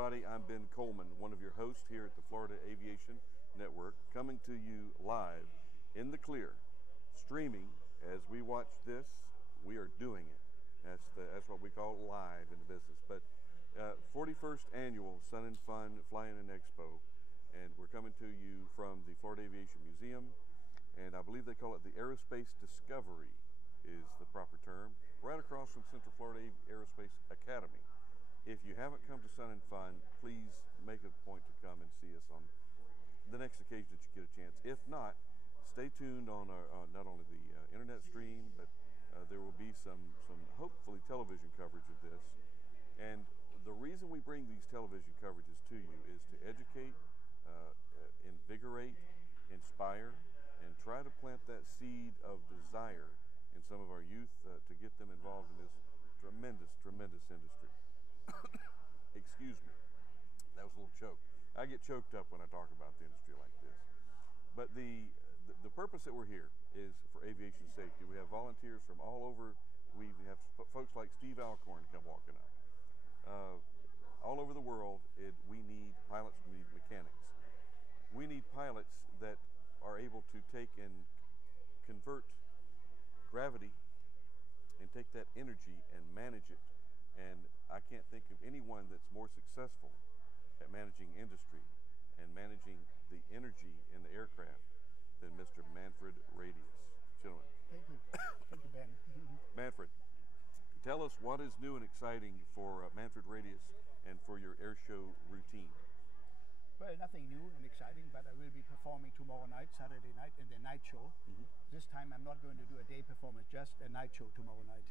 everybody. I'm Ben Coleman, one of your hosts here at the Florida Aviation Network, coming to you live in the clear, streaming. As we watch this, we are doing it. That's what we call live in the business. But 41st Annual Sun and Fun Flying and Expo, and we're coming to you from the Florida Aviation Museum, and I believe they call it the Aerospace Discovery is the proper term, right across from Central Florida Aerospace Academy. If you haven't come to Sun and Fun, please make a point to come and see us on the next occasion that you get a chance. If not, stay tuned on not only the internet stream, but there will be some hopefully television coverage of this. And the reason we bring these television coverages to you is to educate, invigorate, inspire, and try to plant that seed of desire in some of our youth to get them involved in this tremendous, tremendous industry. Excuse me, that was a little choke. I get choked up when I talk about the industry like this. But the purpose that we're here is for aviation safety. We have volunteers from all over. We have folks like Steve Alcorn come walking up. All over the world, we need pilots, we need mechanics. We need pilots that are able to take and convert gravity and take that energy and manage it. And I can't think of anyone that's more successful at managing industry and managing the energy in the aircraft than Mr. Manfred Radius. Gentlemen. Thank you. Thank you, Ben. Manfred, tell us what is new and exciting for Manfred Radius and for your air show routine. Well, nothing new and exciting, but I will be performing tomorrow night, Saturday night, in the night show. This time I'm not going to do a day performance, just a night show tomorrow night.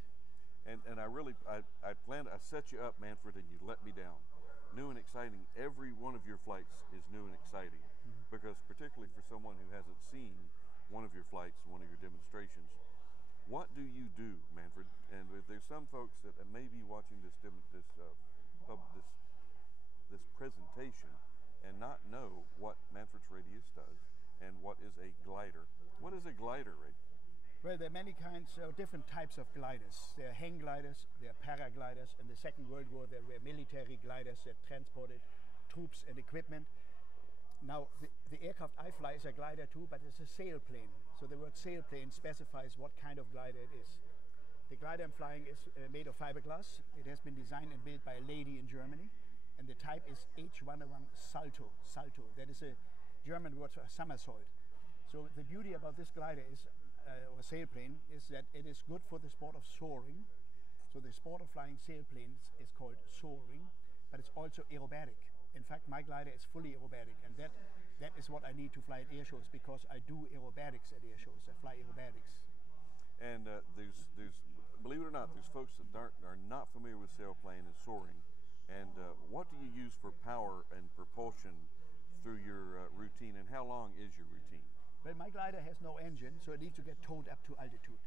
And I set you up, Manfred, and you let me down. New and exciting. Every one of your flights is new and exciting, because particularly for someone who hasn't seen one of your flights, one of your demonstrations, what do you do, Manfred? And if there's some folks that may be watching this presentation and not know what Manfred Radius does and what is a glider. What is a glider, Ray? Well, there are many kinds of different types of gliders. There are hang gliders, there are paragliders. In the Second World War, there were military gliders that transported troops and equipment. Now, the aircraft I fly is a glider too, but it's a sailplane. So the word sailplane specifies what kind of glider it is. The glider I'm flying is made of fiberglass. It has been designed and built by a lady in Germany. And the type is H101 Salto. Salto, that is a German word for somersault. So the beauty about this glider is, or sailplane, is that it is good for the sport of soaring. So the sport of flying sailplanes is called soaring, but it's also aerobatic. In fact, my glider is fully aerobatic, and that is what I need to fly at air shows, because I do aerobatics at air shows. I fly aerobatics. And there's believe it or not, there's folks that are not familiar with sailplane and soaring. And what do you use for power and propulsion through your routine, and how long is your routine? Well, my glider has no engine, so it needs to get towed up to altitude.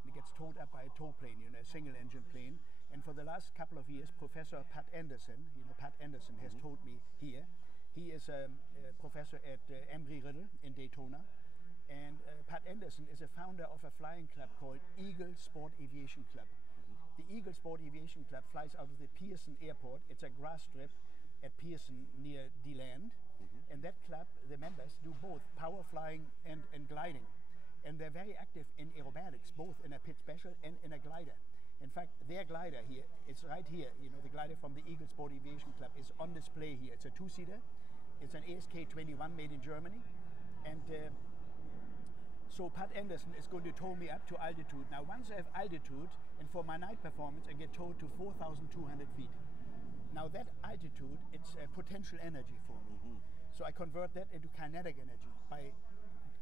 And it gets towed up by a tow plane, a single engine plane. And for the last couple of years, Professor Pat Anderson, Pat Anderson has towed me here. He is a professor at Embry-Riddle in Daytona. And Pat Anderson is a founder of a flying club called Eagle Sport Aviation Club. The Eagle Sport Aviation Club flies out of the Pearson Airport. It's a grass strip at Pearson near DeLand. And that club, the members do both power flying and gliding. And they're very active in aerobatics, both in a pit special and in a glider. In fact, their glider here, it's right here, the glider from the Eagle Sport Aviation Club is on display here. It's a two-seater. It's an ASK 21 made in Germany. And so Pat Anderson is going to tow me up to altitude. Now, once I have altitude, and for my night performance, I get towed to 4,200 feet. Now, that altitude, it's potential energy for me. So I convert that into kinetic energy by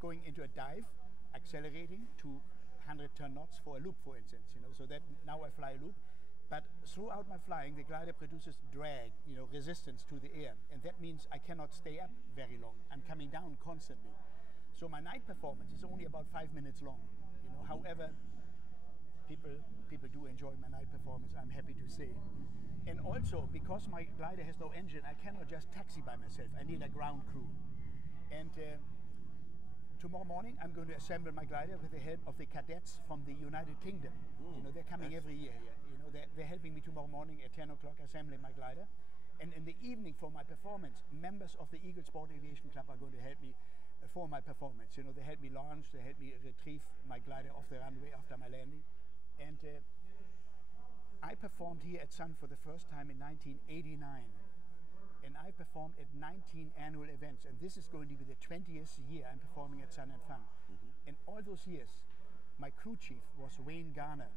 going into a dive, accelerating to 110 knots for a loop, for instance. So that now I fly a loop. But throughout my flying, the glider produces drag, resistance to the air. And that means I cannot stay up very long. I'm coming down constantly. So my night performance is only about 5 minutes long. However, people do enjoy my night performance, I'm happy to say. And also, because my glider has no engine, I cannot just taxi by myself. I need a ground crew. And tomorrow morning, I'm going to assemble my glider with the help of the cadets from the United Kingdom. They're coming every year here. They're helping me tomorrow morning at 10 o'clock assembling my glider. And in the evening for my performance, members of the Eagle Sport Aviation Club are going to help me for my performance. You know, they help me launch, they help me retrieve my glider off the runway after my landing. And I performed here at Sun for the first time in 1989. And I performed at 19 annual events. And this is going to be the 20th year I'm performing at Sun and Fun. And all those years, my crew chief was Wayne Garner.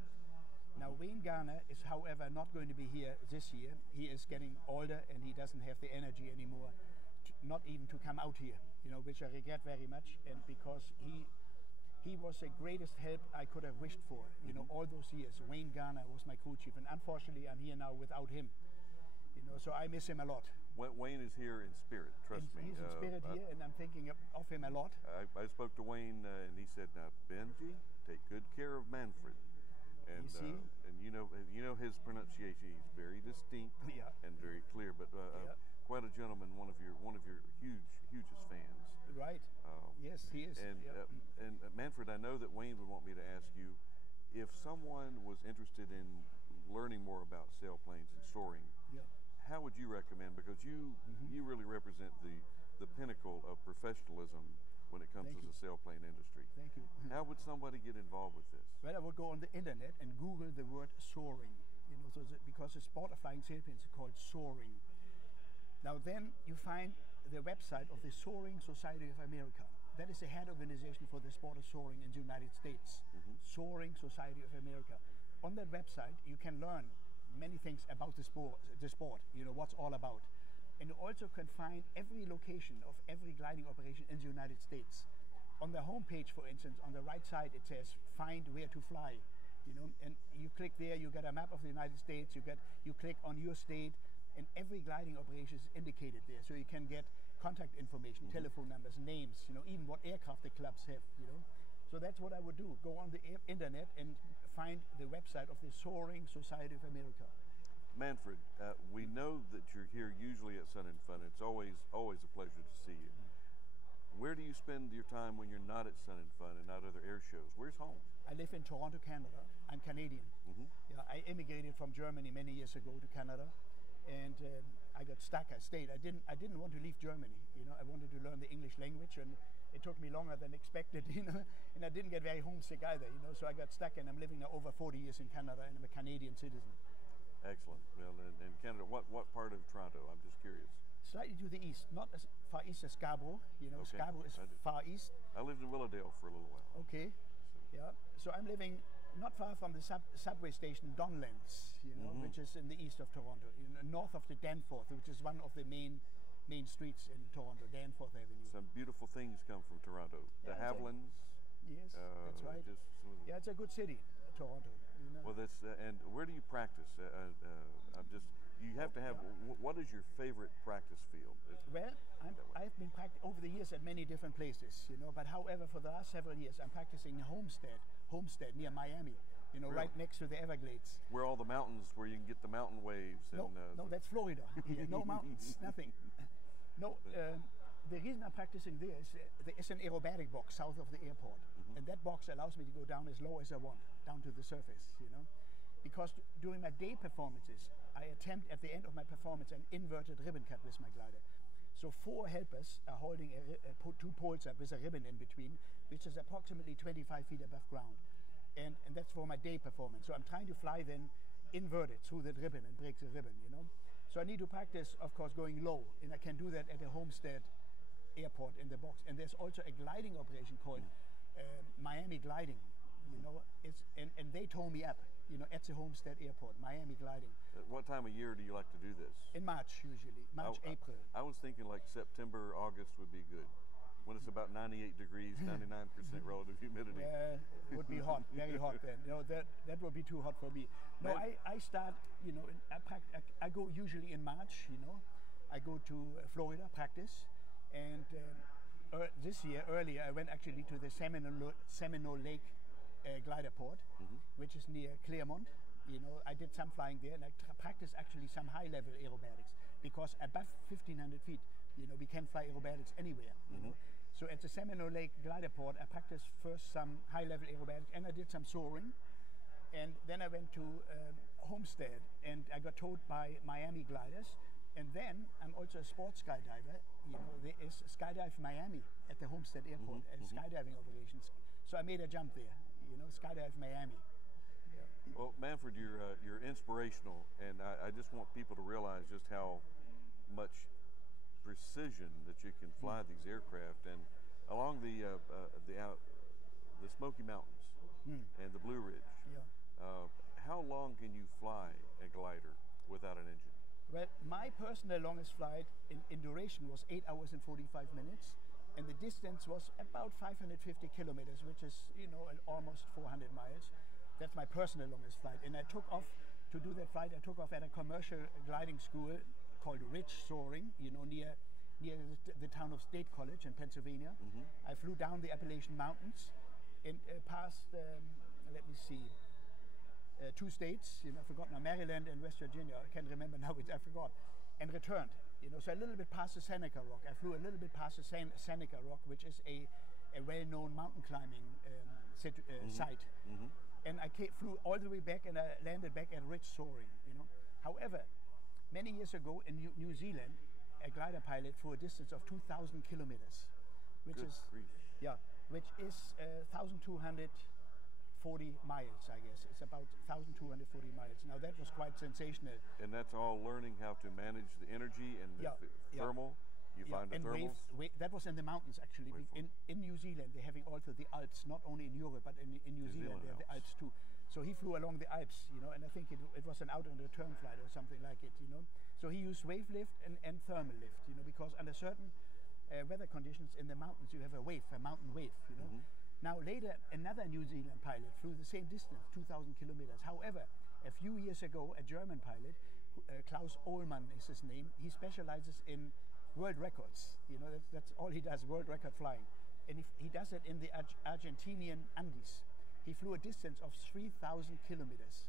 Now Wayne Garner is, however, not going to be here this year. He is getting older and he doesn't have the energy anymore, not even to come out here, you know, which I regret very much. And because he was the greatest help I could have wished for, you know, all those years. Wayne Garner was my crew chief, and unfortunately I'm here now without him. You know, so I miss him a lot. Wayne is here in spirit, trust me. He's in spirit here, and I'm thinking of him a lot. I spoke to Wayne, and he said, "Now, Benji, take good care of Manfred." And You see? and you know his pronunciation. He's very distinct Yeah. and very clear. But quite a gentleman, one of your hugest fans. Right. Yes, he is. And Yeah. and Manfred, I know that Wayne would want me to ask you if someone was interested in learning more about sailplanes and soaring. Yeah. How would you recommend? Because you really represent the pinnacle of professionalism when it comes Thank to you. the sailplane industry. Thank you. How would somebody get involved with this? Well, I would go on the internet and Google the word soaring, you know, because the sport of flying sailplanes is called soaring. Now then you find the website of the Soaring Society of America. That is the head organization for the sport of soaring in the United States. Soaring Society of America. On that website you can learn many things about the sport, you know, what's all about. And you also can find every location of every gliding operation in the United States. On the homepage, for instance, on the right side it says find where to fly, you know, and you click there, you get a map of the United States, you click on your state, and every gliding operation is indicated there, so you can get contact information, telephone numbers, names, you know, even what aircraft the clubs have, you know. So that's what I would do, go on the internet and find the website of the Soaring Society of America. Manfred, we know that you're here usually at Sun and Fun. It's always a pleasure to see you. Where do you spend your time when you're not at Sun and Fun and not other air shows? Where's home? I live in Toronto, Canada. I'm Canadian. Yeah, I immigrated from Germany many years ago to Canada, and I got stuck. I stayed. I didn't want to leave Germany. You know, I wanted to learn the English language, and it took me longer than expected. You know, and I didn't get very homesick either. You know, so I got stuck, and I'm living now over 40 years in Canada, and I'm a Canadian citizen. Excellent. Well, in Canada, what part of Toronto? I'm just curious. Slightly to the east, not as far east as Scarborough. You know, Okay. Scarborough is far east. I lived in Willowdale for a little while. Okay. Yeah. So I'm living not far from the subway station Donlands, you know, which is in the east of Toronto, north of the Danforth, which is one of the main streets in Toronto, Danforth Avenue. Some beautiful things come from Toronto. The Yeah, Havilands. Yes, that's right. Just some of the- Yeah, it's a good city, Toronto. You know. Well, that's and where do you practice? You have to have. What is your favorite practice field? Well, I've been over the years at many different places, you know. But however, for the last several years, I'm practicing in Homestead near Miami, you know, Really? right next to the Everglades. Where all the mountains, where you can get the mountain waves. No, and, no, that's Florida. Here, no mountains, nothing. No, the reason I'm practicing there is an aerobatic box south of the airport, and that box allows me to go down as low as I want, down to the surface, you know. Because during my day performances, I attempt at the end of my performance an inverted ribbon cut with my glider. So 4 helpers are holding 2 poles up with a ribbon in between, which is approximately 25 feet above ground. And that's for my day performance. So I'm trying to fly then inverted through that ribbon and break the ribbon, you know. So I need to practice, of course, going low, and I can do that at the Homestead airport in the box. And there's also a gliding operation called Miami Gliding, you know. And they tow me up, you know, at the Homestead airport, Miami Gliding. At what time of year do you like to do this? In March, usually. March, April. I was thinking like September, August would be good. When it's about 98 degrees, 99% relative humidity. It would be hot, very hot then. You know, that would be too hot for me. No, I start, you know, I go usually in March, you know. I go to Florida, practice. And this year, earlier, I went actually to the Seminole Lake glider port, which is near Claremont. You know, I did some flying there, and I practiced actually some high-level aerobatics, because above 1,500 feet, you know, we can fly aerobatics anywhere. You know? So at the Seminole Lake glider port, I practiced first some high-level aerobatics, and I did some soaring. And then I went to Homestead, and I got towed by Miami Gliders, And then I'm also a sports skydiver. You know, there is Skydive Miami at the Homestead Airport and skydiving operations. So I made a jump there. You know, Skydive Miami. Well, Manfred, you're inspirational, and I just want people to realize just how much precision that you can fly these aircraft. And along the Smoky Mountains and the Blue Ridge, how long can you fly a glider without an engine? Well, my personal longest flight in duration was 8 hours and 45 minutes, and the distance was about 550 kilometers, which is, you know, almost 400 miles. That's my personal longest flight. And I took off to do that flight. I took off at a commercial gliding school called Ridge Soaring, you know, near the town of State College in Pennsylvania. I flew down the Appalachian Mountains and past, let me see, 2 states, you know, I've forgotten now, Maryland and West Virginia. I can't remember now, I forgot. And returned, you know, so a little bit past the Seneca Rock. I flew a little bit past the Seneca Rock, which is a well-known mountain climbing site. And I flew all the way back, and I landed back at Ridge Soaring, you know. However, many years ago in New Zealand, a glider pilot flew a distance of 2,000 kilometers, which is 1,240 miles, I guess. It's about 1,240 miles. Now that was quite sensational. And that's all learning how to manage the energy and the thermal. You find the thermals? That was in the mountains, actually. In New Zealand, they're having also the Alps, not only in Europe, but in New Zealand, they have the Alps too. So he flew along the Alps, you know, and I think it was an out and return flight or something like it, you know. So he used wave lift and thermal lift, you know, because under certain weather conditions in the mountains, you have a mountain wave, you know. Now later, another New Zealand pilot flew the same distance, 2,000 kilometers. However, a few years ago, a German pilot, Klaus Coleman is his name, he specializes in world records. You know, that's all he does, world record flying. And he does it in the Argentinian Andes. He flew a distance of 3,000 kilometers.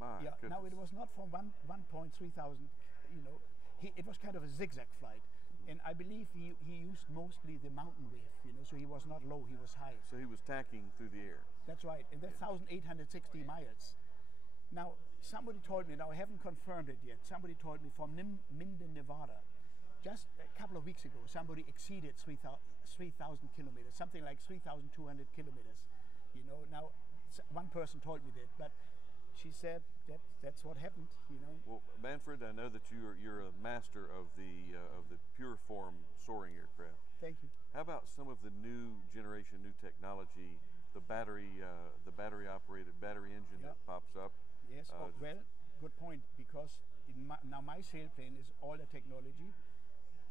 My goodness. Now it was not from 1.3 thousand, you know, it was kind of a zigzag flight. And I believe he used mostly the mountain wave, you know, so he was not low, he was high. So he was tacking through the air. That's right, and that's 1,860 miles. Now, somebody told me, now I haven't confirmed it yet, somebody told me from Minden, Nevada, just a couple of weeks ago, somebody exceeded 3,000 kilometers, something like 3,200 kilometers. You know, now one person told me that, but she said that's what happened. You know. Well, Manfred, I know that you're a master of the pure form soaring aircraft. Thank you. How about some of the new generation, new technology, the battery operated battery engine that pops up? Yes. Well, good point, because now my sailplane is all the technology.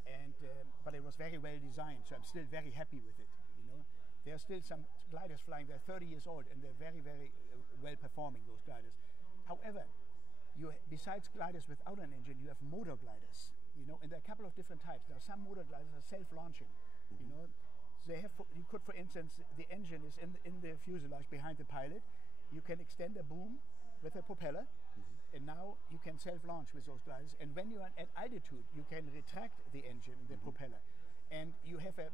And but it was very well designed, so I'm still very happy with it. You know, there are still some gliders flying. They're 30 years old, and they're very, very well performing. Those gliders. However, besides gliders without an engine, you have motor gliders. You know, and there are a couple of different types. Now, some motor gliders are self-launching. You know, they have. You could, for instance, the engine is in the fuselage behind the pilot. You can extend a boom with a propeller. And now you can self-launch with those gliders. And when you are at altitude, you can retract the engine and the propeller. And you have a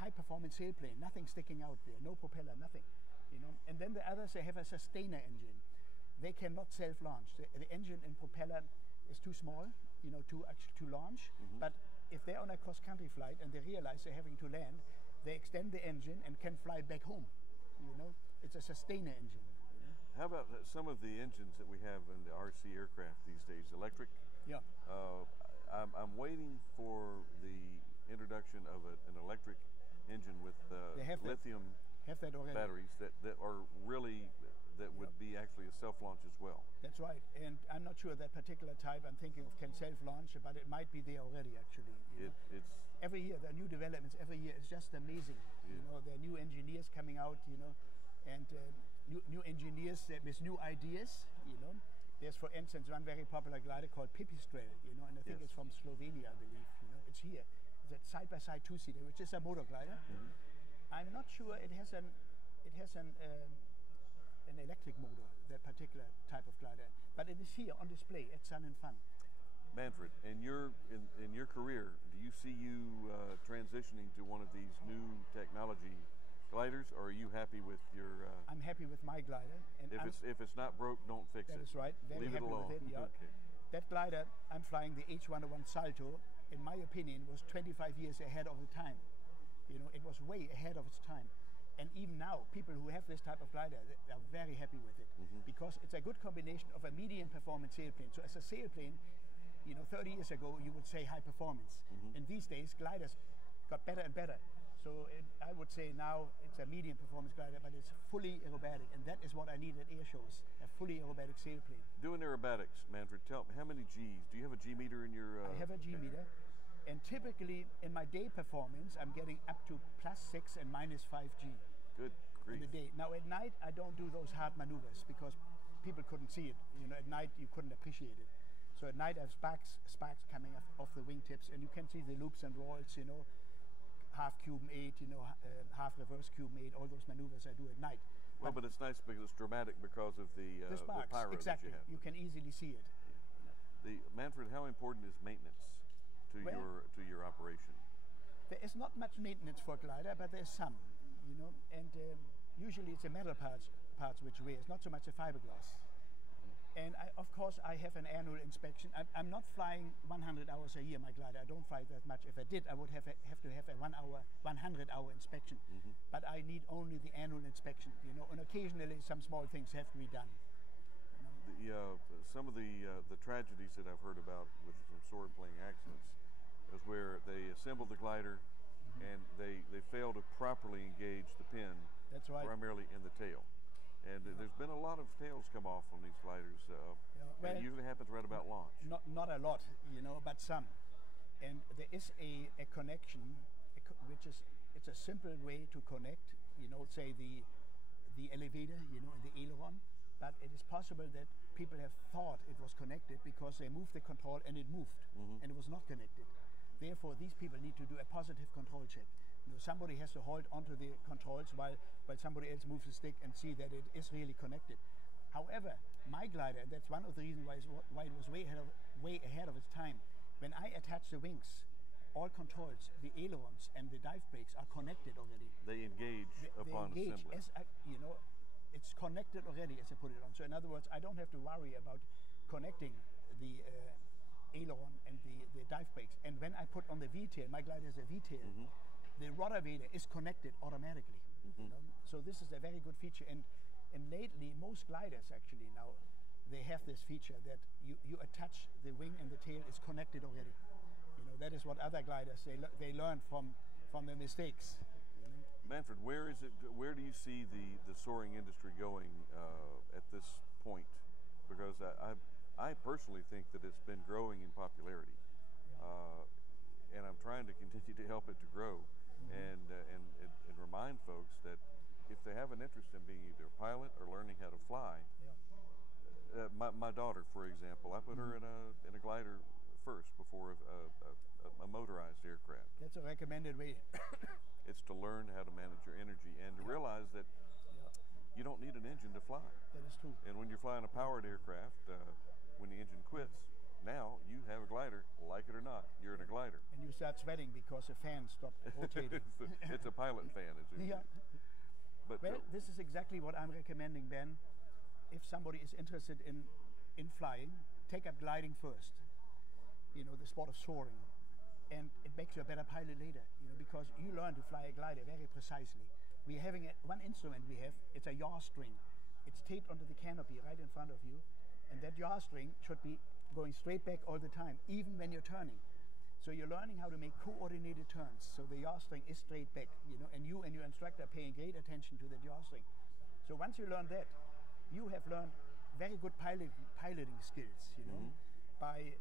high-performance sailplane, nothing sticking out there, no propeller, nothing. You know. And then the others, they have a sustainer engine. They cannot self-launch. The engine and propeller is too small, you know, to launch. But if they're on a cross-country flight and they realize they're having to land, they extend the engine and can fly back home. You know, it's a sustainer engine. How about some of the engines that we have in the RC aircraft these days, electric? Yeah. I'm waiting for the introduction of an electric engine with lithium batteries that are really, that would be actually a self-launch as well. That's right, and I'm not sure that particular type I'm thinking of can self-launch, but it might be there already actually. It's every year, there are new developments every year. It's just amazing. You know, there are new engineers coming out, you know, and new engineers with new ideas, you know. There's, for instance, one very popular glider called Pipistrel, you know, and I think it's from Slovenia, I believe. You know, it's here. It's a side-by-side two-seater, which is a motor glider. I'm not sure it has an electric motor, that particular type of glider, but it is here on display at Sun and Fun. Manfred, in your career, do you see you transitioning to one of these new technology gliders, or are you happy with your? I'm happy with my glider, and if it's not broke, don't fix it. That is right. Very Leave happy it alone. with it. Yeah. Okay. That glider, I'm flying the H101 Salto, in my opinion, was 25 years ahead of the time. You know, it was way ahead of its time. And even now, people who have this type of glider, they are very happy with it because it's a good combination of a medium performance sailplane. So as a sailplane, you know, 30 years ago, you would say high performance. And these days, gliders got better and better. So I would say now it's a medium performance glider, but it's fully aerobatic. And that is what I need at air shows, a fully aerobatic sailplane. Doing aerobatics, Manfred, tell me, how many Gs? Do you have a G meter in your... I have a G meter. And typically, in my day performance, I'm getting up to +6 and -5 G. Good grief. In the day. Now at night, I don't do those hard maneuvers because people couldn't see it. You know, at night you couldn't appreciate it. So at night I have sparks coming off the wingtips, and you can see the loops and rolls. You know, half cube 8, you know, half reverse cube 8. All those maneuvers I do at night. Well, but it's nice because it's dramatic because of the sparks. pyro Exactly. that you have. You can easily see it. Manfred, how important is maintenance to your operation? There is not much maintenance for glider, but there's some. You know, and usually it's the metal parts which wear. It's not so much the fiberglass. And of course, I have an annual inspection. I'm not flying 100 hours a year, my glider. I don't fly that much. If I did, I would have to have a 100-hour inspection. But I need only the annual inspection. You know, and occasionally some small things have to be done. You know? Some of the tragedies that I've heard about with some sword playing accidents is where they assemble the glider and they fail to properly engage the pin. That's right. Primarily in the tail. And there's been a lot of tails come off on these gliders. Well, it usually happens right about launch. Not a lot, you know, but some. And there is a connection, which is, it's a simple way to connect, you know, say the elevator, you know, and the aileron. But it is possible that people have thought it was connected because they moved the control and it moved, and it was not connected. Therefore, these people need to do a positive control check. You know, somebody has to hold onto the controls while somebody else moves the stick and see that it is really connected. However, my glider, that's one of the reasons why it was way ahead of its time. When I attach the wings, all controls, the ailerons and the dive brakes are connected already. They engage upon assembly. You know, it's connected already as I put it on. So in other words, I don't have to worry about connecting the aileron and the dive brakes. And when I put on the V-tail, my glider has a V-tail, the ruddervator is connected automatically. You know? So this is a very good feature. And lately, most gliders actually now, they have this feature that you attach the wing and the tail is connected already. You know, that is what other gliders, they learn from their mistakes. You know? Manfred, where do you see the soaring industry going at this point? Because I personally think that it's been growing in popularity, and I'm trying to continue to help it to grow, and remind folks that if they have an interest in being either a pilot or learning how to fly, my daughter, for example, I put her in a glider first before a motorized aircraft. That's a recommended way. It's to learn how to manage your energy and to realize that you don't need an engine to fly. That is true. And when you're flying a powered aircraft, when the engine quits, now you have a glider, like it or not, you're in a glider. And you start sweating because the fan stopped rotating. It's a pilot fan, as you But well, this is exactly what I'm recommending, Ben. If somebody is interested in flying, take up gliding first. You know, the sport of soaring. And it makes you a better pilot later, you know, because you learn to fly a glider very precisely. We're having one instrument we have, it's a yaw string. It's taped onto the canopy right in front of you, and that yaw string should be going straight back all the time, even when you're turning. So you're learning how to make coordinated turns. So the yaw string is straight back, you know, and you and your instructor are paying great attention to that yaw string. So once you learn that, you have learned very good piloting skills, you know, by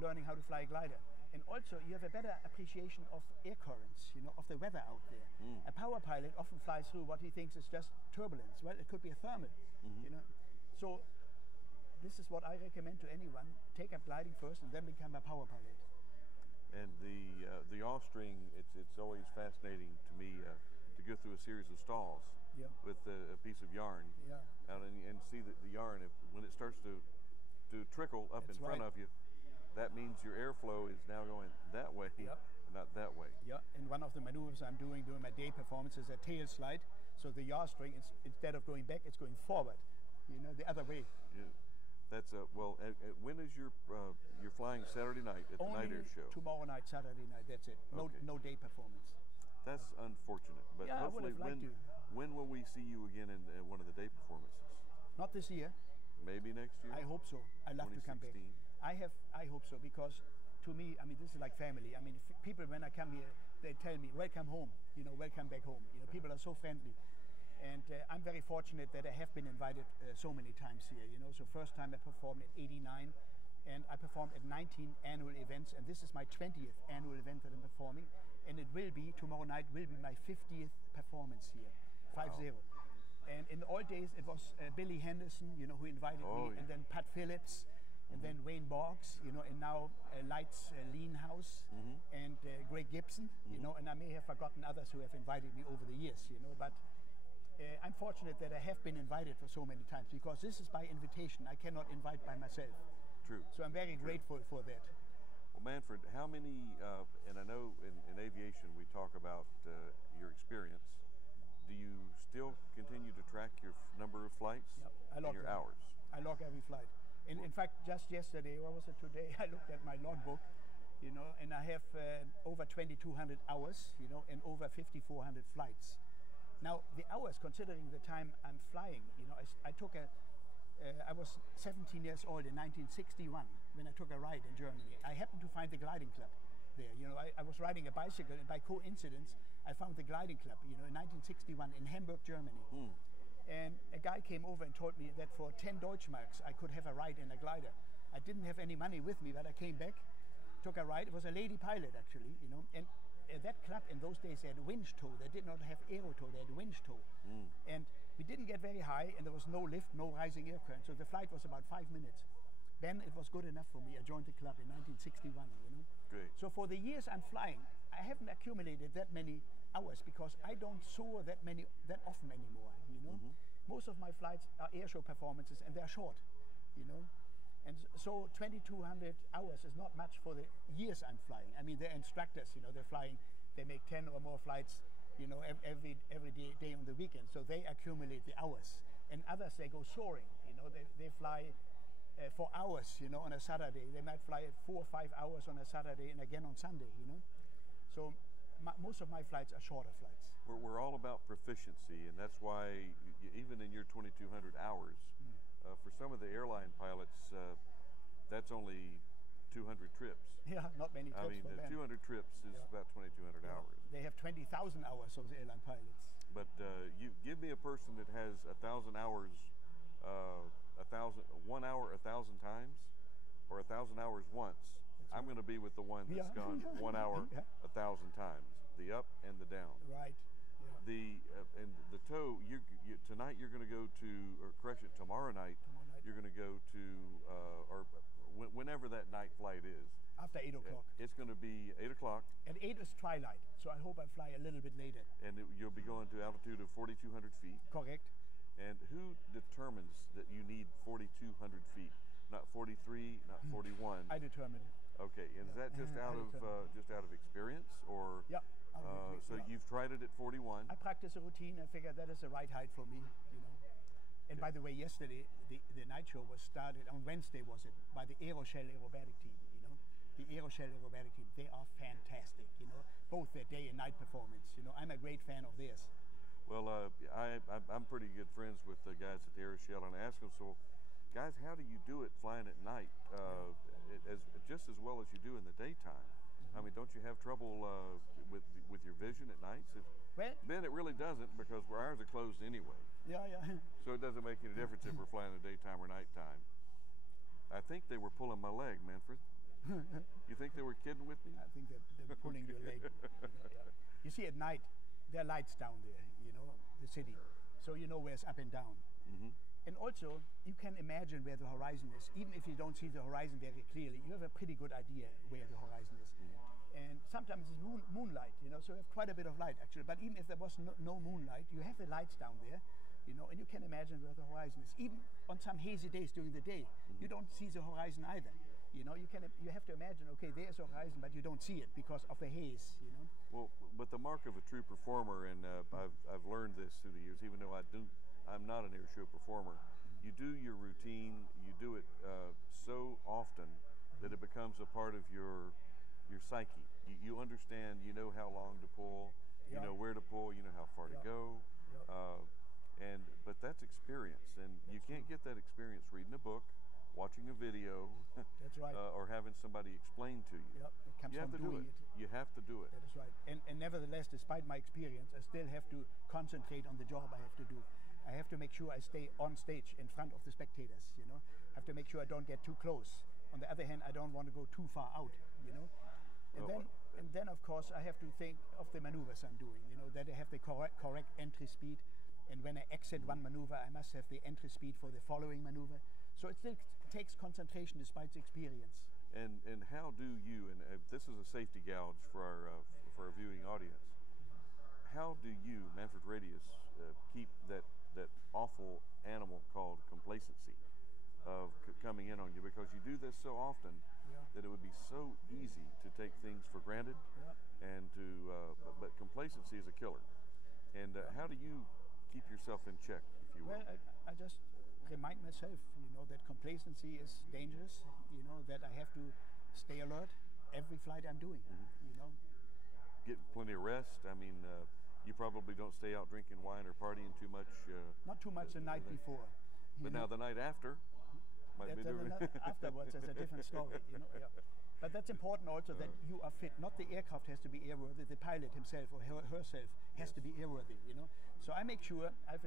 learning how to fly a glider. And also, you have a better appreciation of air currents, you know, of the weather out there. A power pilot often flies through what he thinks is just turbulence. Well, it could be a thermal, you know. So this is what I recommend to anyone. Take up gliding first and then become a power pilot. And the yaw string, it's always fascinating to me to go through a series of stalls with a piece of yarn out and see the yarn, when it starts to trickle up in front of you, that means your airflow is now going that way, not that way. Yeah, and one of the maneuvers I'm doing during my day performance is a tail slide. So the yaw string, instead of going back, it's going forward, you know, the other way. Yeah. That's well. When is you're flying Saturday night at the night Only air show? tomorrow night, Saturday night. That's it. No, Okay. no day performance. That's unfortunate, but Yeah, I would hopefully have liked to. when will we see you again in one of the day performances? Not this year. Maybe next year. I hope so. I love to come back. 2016? I hope so, because to me, I mean, this is like family. I mean, people when I come here, they tell me, "Welcome home." You know, welcome back home. You know, people are so friendly, and I'm very fortunate that I have been invited so many times here. You know, so first time I performed in '89, and I performed at 19 annual events, and this is my 20th annual event that I'm performing, and it will be tomorrow night will be my 50th performance here, 5-0. And in the old days, it was Billy Henderson, you know, who invited me, yeah. and then Pat Phillips, and then Wayne Boggs, you know, and now Lights Leanhouse, and Greg Gibson, you know, and I may have forgotten others who have invited me over the years, you know, but I'm fortunate that I have been invited for so many times, because this is by invitation. I cannot invite by myself. True. So I'm very grateful for that. Well, Manfred, how many? And I know in aviation we talk about your experience. Do you still continue to track your number of flights I and log your them. hours? I log every flight. In fact, just yesterday, or was it today, I looked at my logbook, you know, and I have over 2,200 hours, you know, and over 5,400 flights. Now, the hours, considering the time I'm flying, you know, I took I was 17 years old in 1961 when I took a ride in Germany. I happened to find the gliding club there. You know, I was riding a bicycle, and by coincidence, I found the gliding club, you know, in 1961 in Hamburg, Germany. And a guy came over and told me that for 10 Deutschmarks I could have a ride in a glider. I didn't have any money with me, but I came back, took a ride. It was a lady pilot, actually, you know, and that club in those days, they had winch tow. They did not have aero tow, they had winch tow. And we didn't get very high, and there was no lift, no rising air current, so the flight was about 5 minutes. Then it was good enough for me. I joined the club in 1961, you know. Great. So for the years I'm flying, I haven't accumulated that many hours, because I don't soar that often anymore, you know. Most of my flights are air show performances, and they're short, you know. And so 2,200 hours is not much for the years I'm flying. I mean, they're instructors, you know, they're flying, they make 10 or more flights, you know, every day on the weekend, so they accumulate the hours. And others, they go soaring, you know, they fly for hours, you know, on a Saturday. They might fly 4 or 5 hours on a Saturday and again on Sunday, you know. So most of my flights are shorter flights. We're all about proficiency, and that's why even in your 2,200 hours, for some of the airline pilots, that's only 200 trips. Yeah, not many trips. I mean, for them. 200 trips is about 2,200 hours. They have 20,000 hours of the airline pilots. But you give me a person that has 1,000 hours, 1 hour 1,000 times, or 1,000 hours once. I'm going to be with the one that's gone 1 hour 1,000 times, the up and the down. Right. Yeah. And the tow. Tonight you're going to go to, or correction, tomorrow night. You're going to go to, or whenever that night flight is. After 8 o'clock. It's going to be 8 o'clock. At 8 is twilight, so I hope I fly a little bit later. And you'll be going to altitude of 4,200 feet. Correct. And who determines that you need 4,200 feet? Not 43, not 41. I determine it. Okay, and is that just out of experience, or? Yeah. So you've tried it at 41. I practice a routine. I figure that is the right height for me, you know. And by the way, yesterday the night show was started on Wednesday, was it, by the Aeroshell aerobatic team, you know. The Aeroshell aerobatic team, they are fantastic, you know, both their day and night performance. You know, I'm a great fan of theirs. Well, I'm pretty good friends with the guys at the Aeroshell, and I asked them, so, guys, how do you do it flying at night, just as well as you do in the daytime? I mean, don't you have trouble with your vision at nights? Well, then it really doesn't, because our eyes are closed anyway. Yeah. So it doesn't make any difference if we're flying in the daytime or nighttime. I think they were pulling my leg, Manfred. You think they were kidding with me? I think they were pulling your leg. You know, yeah. You see, at night, there are lights down there, you know, the city. So you know where it's up and down. And also, you can imagine where the horizon is. Even if you don't see the horizon very clearly, you have a pretty good idea where the horizon is. And sometimes it's moonlight, you know, so you have quite a bit of light, actually. But even if there was no moonlight, you have the lights down there, you know, and you can imagine where the horizon is. Even on some hazy days during the day, you don't see the horizon either. You know, you have to imagine, okay, there's a horizon, but you don't see it because of the haze, you know. Well, but the mark of a true performer, and I've learned this through the years, even though I'm not an air show performer, you do your routine, you do it so often that it becomes a part of your psyche. You understand, you know how long to pull, you know where to pull, you know how far to go. But that's experience, and you can't get that experience reading a book, watching a video, That's right. or having somebody explain to you. It comes You have from to do doing it. You have to do it. That is right. And nevertheless, despite my experience, I still have to concentrate on the job I have to do. I have to make sure I stay on stage in front of the spectators, you know. I have to make sure I don't get too close. On the other hand, I don't want to go too far out, you know. And then of course I have to think of the maneuvers I'm doing, you know, that I have the correct entry speed. And when I exit one maneuver, I must have the entry speed for the following maneuver. So it still takes concentration despite the experience. And how do you, and this is a safety gouge for our viewing audience, how do you, Manfred Radius, keep that awful animal called complacency of coming in on you? Because you do this so often that it would be so easy to take things for granted, and but complacency is a killer. And how do you keep yourself in check, if you will? Well, I just remind myself, you know, that complacency is dangerous, you know, that I have to stay alert every flight I'm doing, you know. Get plenty of rest. I mean, you probably don't stay out drinking wine or partying too much. Not too much the night before. But now the night after might be different. Afterwards, it's a different story, you know. But that's important also, that you are fit. Not the aircraft has to be airworthy, the pilot himself or herself has to be airworthy, you know. So I make sure I've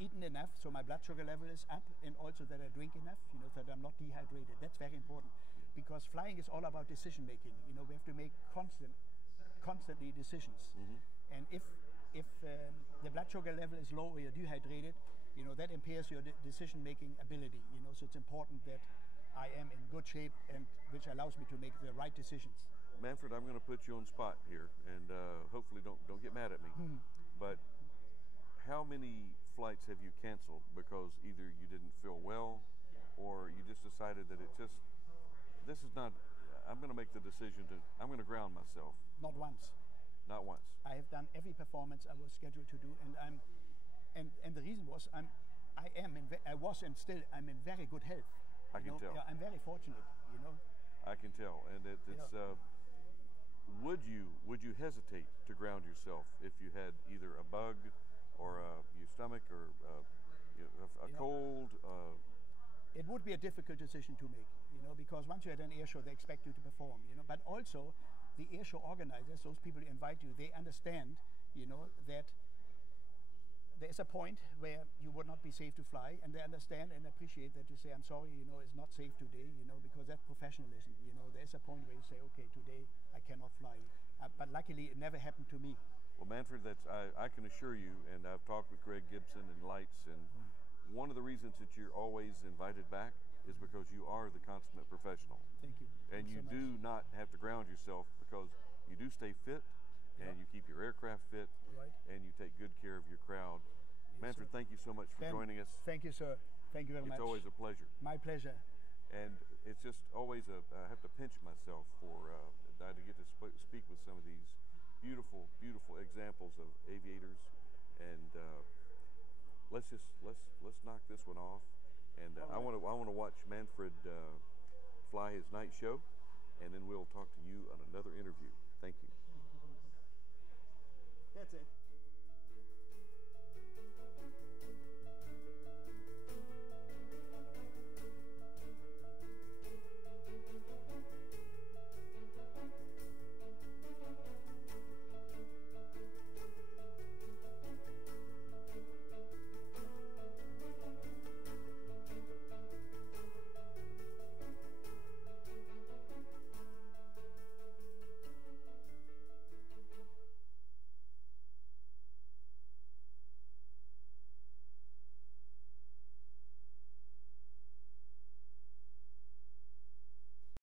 eaten enough, so my blood sugar level is up, and also that I drink enough, you know, that I'm not dehydrated. That's very important, because flying is all about decision making. You know, we have to make constantly decisions. And if the blood sugar level is low or you're dehydrated, you know, that impairs your decision making ability, you know. So it's important that I am in good shape, and which allows me to make the right decisions. Manfred, I'm going to put you on spot here, and hopefully don't get mad at me. But how many flights have you canceled because either you didn't feel well, or you just decided that this is not, I'm going to make the decision I'm going to ground myself? Not once. Not once. I have done every performance I was scheduled to do, and the reason was I'm in very good health. I can tell. Yeah, I'm very fortunate, you know. I can tell, and it's. Would you hesitate to ground yourself if you had either a bug, or your stomach, or a cold? It would be a difficult decision to make, you know, because once you're at an air show, they expect you to perform, you know. But also, the air show organizers, those people who invite you, they understand, you know, that there's a point where you would not be safe to fly, and they understand and appreciate that you say, I'm sorry, you know, it's not safe today, you know, because that's professionalism, you know. There's a point where you say, okay, today I cannot fly. But luckily, it never happened to me. Well, Manfred, I can assure you, and I've talked with Greg Gibson and Lights, and one of the reasons that you're always invited back is because you are the consummate professional. Thank you. And you do not have to ground yourself, because you do stay fit, and you keep your aircraft fit, and you take good care of your crowd. Manfred, thank you so much for joining us. Thank you, sir. Thank you very much. It's always a pleasure. My pleasure. And it's just always I have to pinch myself for to get to speak with some of these beautiful, beautiful examples of aviators. And let's knock this one off. And I want to watch Manfred fly his night show, and then we'll talk to you on another interview. Thank you. That's it.